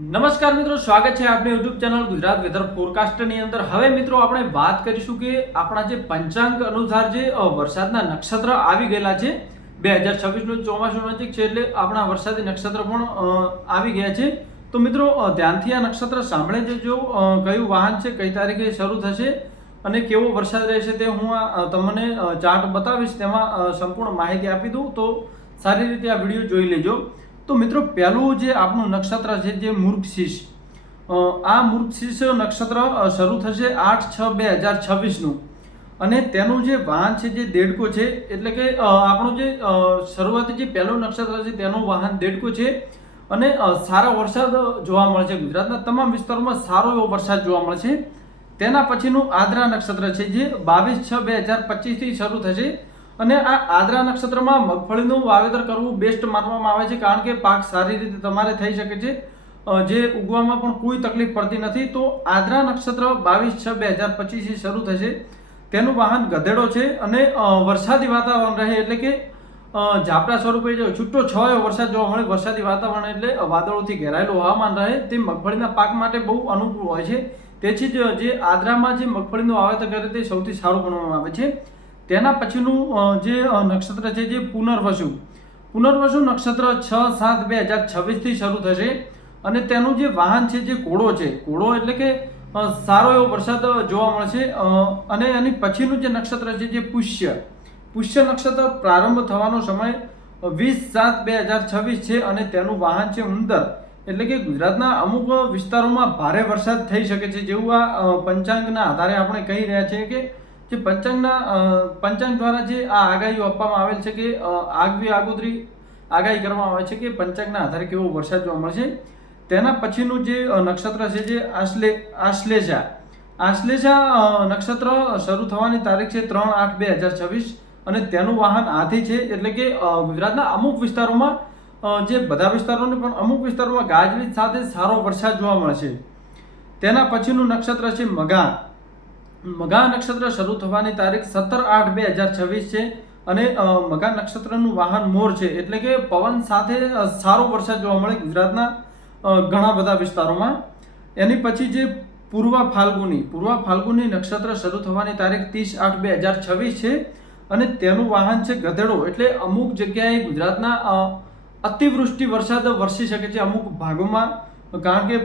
નમસ્કાર મિત્રો, સ્વાગત છે આપની યુટ્યુબ ચેનલ ગુજરાત વેધર ફોરકાસ્ટની અંદર। હવે મિત્રો આપણે વાત કરીશું કે આપણા જે પંચાંગ અનુસાર જે વરસાદના નક્ષત્ર આવી ગયેલા છે। 2026 નું ચોમાસું નજીક છે એટલે આપણા વરસાદી નક્ષત્ર પણ આવી ગયા છે। તો મિત્રો ધ્યાનથી આ નક્ષત્ર સાંભળી લેજો, કયું વાહન છે, કઈ તારીખે શરૂ થશે અને કેવો વરસાદ રહેશે તે હું તમને ચાર્ટ બતાવીશ, તેમાં સંપૂર્ણ માહિતી આપી દઉં તો સારી રીતે આ વિડીયો જોઈ લેજો। તો મિત્રો પહેલું જે આપણું નક્ષત્ર છે જે મૃગશીર્ષ, આ મૃગશીર્ષ નક્ષત્ર શરૂ થશે 8/6/2026 નું અને તેનું જે વાહન છે જે દેડકો છે, એટલે કે આપણું જે શરૂઆતી જે પહેલું નક્ષત્ર છે તેનું વાહન દેડકો છે અને સારો વરસાદ જોવા મળે છે। ગુજરાતના તમામ વિસ્તારોમાં સારો એવો વરસાદ જોવા મળે છે। તેના પછીનું આદ્રા નક્ષત્ર છે જે 22/6/2025 થી શરૂ થશે અને આ આદ્રા નક્ષત્રમાં મગફળીનું વાવેતર કરવું બેસ્ટ માનવામાં આવે છે, કારણ કે પાક સારી રીતે તમારે થઈ શકે છે, જે ઉગવામાં પણ કોઈ તકલીફ પડતી નથી। તો આદ્રા નક્ષત્ર 22/6/2025 થી શરૂ થશે। તેનું વાહન ગધેડો છે અને વરસાદી વાતાવરણ રહે, એટલે કે ઝાપટા સ્વરૂપે જો છૂટો છવાયો વરસાદ જોવા મળે, વરસાદી વાતાવરણ એટલે વાદળોથી ઘેરાયેલું હવામાન રહે, તે મગફળીના પાક માટે બહુ અનુકૂળ હોય છે। તેથી જ જે આદ્રામાં જે મગફળીનું વાવેતર કરે તે સૌથી સારું ગણવામાં આવે છે। તેના પછીનું જે નક્ષત્ર છે જે પુનર્વસુ નક્ષત્ર 6/7/2026 થી શરૂ થશે અને તેનું જે વાહન છે જે ઘોડો છે, ઘોડો એટલે કે સારો એવો વરસાદ જોવા મળશે। અને એની પછીનું જે નક્ષત્ર છે જે પુષ્ય નક્ષત્ર પ્રારંભ થવાનો સમય 20/7/2026 છે અને તેનું વાહન છે ઉંદર, એટલે કે ગુજરાતના અમુક વિસ્તારોમાં ભારે વરસાદ થઈ શકે છે, જેવું આ પંચાંગના આધારે આપણે કહી રહ્યા છીએ કે જે પંચાંગ દ્વારા જે આ આગાહીઓ આપવામાં આવેલ છે કે આગોતરી આગાહી કરવામાં આવે છે કે પંચાંગના આધારે કેવો વરસાદ જોવા મળશે। તેના પછીનું જે નક્ષત્ર છે જે આશ્લેષા નક્ષત્ર શરૂ થવાની તારીખ છે 3/8/2026 અને તેનું વાહન હાથી છે, એટલે કે ગુજરાતના અમુક વિસ્તારોમાં, જે બધા વિસ્તારોની પણ અમુક વિસ્તારોમાં ગાજવીજ સાથે સારો વરસાદ જોવા મળશે। તેના પછીનું નક્ષત્ર છે મઘા નક્ષત્ર શરૂ થવાની તારીખ 17/8/2026 છે અને મઘા નક્ષત્રનું વાહન મોર છે, એટલે કે પવન સાથે સારો વરસાદ જોવા મળે ગુજરાતના ઘણા બધા વિસ્તારોમાં। એની પછી જે પૂર્વ ફાલ્ગુની નક્ષત્ર શરૂ થવાની તારીખ 30/8/2026 છે અને તેનું વાહન છે ગધેડો, એટલે અમુક જગ્યાએ ગુજરાતના અતિવૃષ્ટિ વરસાદ વરસી શકે છે અમુક ભાગોમાં, કારણ કે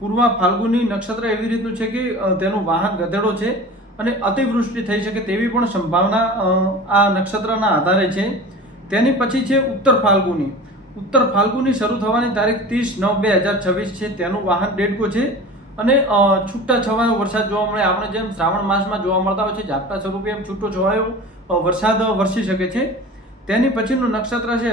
પૂર્વ ફાલ્ગુની નક્ષત્ર એવી રીતનું છે કે તેનું વાહન ગધેડો છે અને અતિવૃષ્ટિ થઈ શકે તેવી પણ સંભાવના આ નક્ષત્રના આધારે છે। તેની પછી છે ઉત્તર ફાલ્ગુની શરૂ થવાની તારીખ 30/9/2026 છે, તેનું વાહન દેડકો છે અને છૂટા છવાયો વરસાદ જોવા મળે, આપણે જેમ શ્રાવણ માસમાં જોવા મળતા હોય છે ઝાપટા સ્વરૂપે, એમ છૂટો છવાયો વરસાદ વરસી શકે છે। તેની પછીનું નક્ષત્ર છે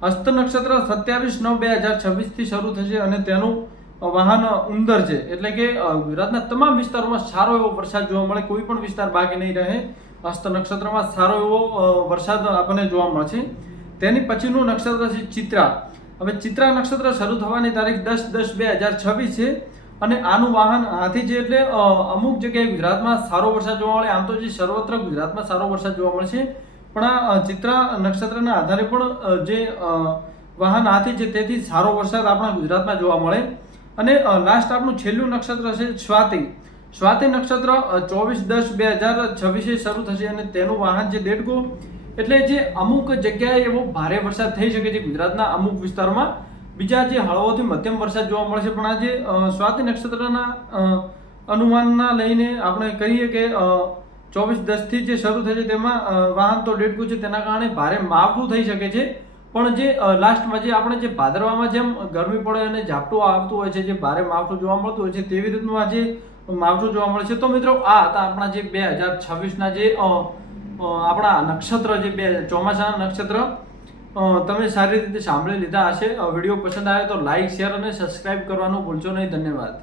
હસ્ત નક્ષત્ર 27/9/2026 થી શરૂ થશે અને તેનું વાહન ઉંદર છે, એટલે કે ગુજરાતના તમામ વિસ્તારોમાં સારો એવો વરસાદ જોવા મળે, કોઈ પણ વિસ્તાર બાકી નહીં રહે। હસ્ત નક્ષત્રમાં સારો એવો વરસાદ આપણને જોવા મળશે। તેની પછીનું નક્ષત્ર છે ચિત્રા। હવે ચિત્રા નક્ષત્ર શરૂ થવાની તારીખ 10/10/2026 છે અને આનું વાહન હાથી છે, એટલે અમુક જગ્યાએ ગુજરાતમાં સારો વરસાદ જોવા મળે। આમ તો જે સર્વત્ર ગુજરાતમાં સારો વરસાદ જોવા મળશે, પણ આ ચિત્રા નક્ષત્રના આધારે પણ જે વાહન હાથી છે તેથી સારો વરસાદ આપણા ગુજરાતમાં જોવા મળે। અને લાસ્ટ આપણું છેલ્લું નક્ષત્ર છે સ્વાતિ નક્ષત્ર 24/10/2026 શરૂ થશે અને તેનું વાહન છે દેડકો, એટલે જે અમુક જગ્યાએ એવો ભારે વરસાદ થઈ શકે છે ગુજરાતના અમુક વિસ્તારોમાં, બીજા જે હળવોથી મધ્યમ વરસાદ જોવા મળશે, પણ આ જે સ્વાતિ નક્ષત્રના અનુમાનના લઈને આપણે કહીએ કે 24/10 થી જે શરૂ થશે તેમાં વાહન તો દેડકો છે, તેના કારણે ભારે માવઠું થઈ શકે છે। પણ જે લાસ્ટમાં જે આપણે જે ભાદરવામાં જેમ ગરમી પડે અને ઝાપટું આવતું હોય છે, જે ભારે માવઠું જોવા મળતું હોય છે, તેવી રીતનું આ જે માવઠું જોવા મળે છે। તો મિત્રો આ હતા આપણા જે 2026ના જે આપણા નક્ષત્ર, જે ચોમાસાના નક્ષત્ર તમે સારી રીતે સાંભળી લીધા હશે। વિડીયો પસંદ આવે તો લાઈક, શેર અને સબસ્ક્રાઇબ કરવાનું ભૂલશો નહીં। ધન્યવાદ।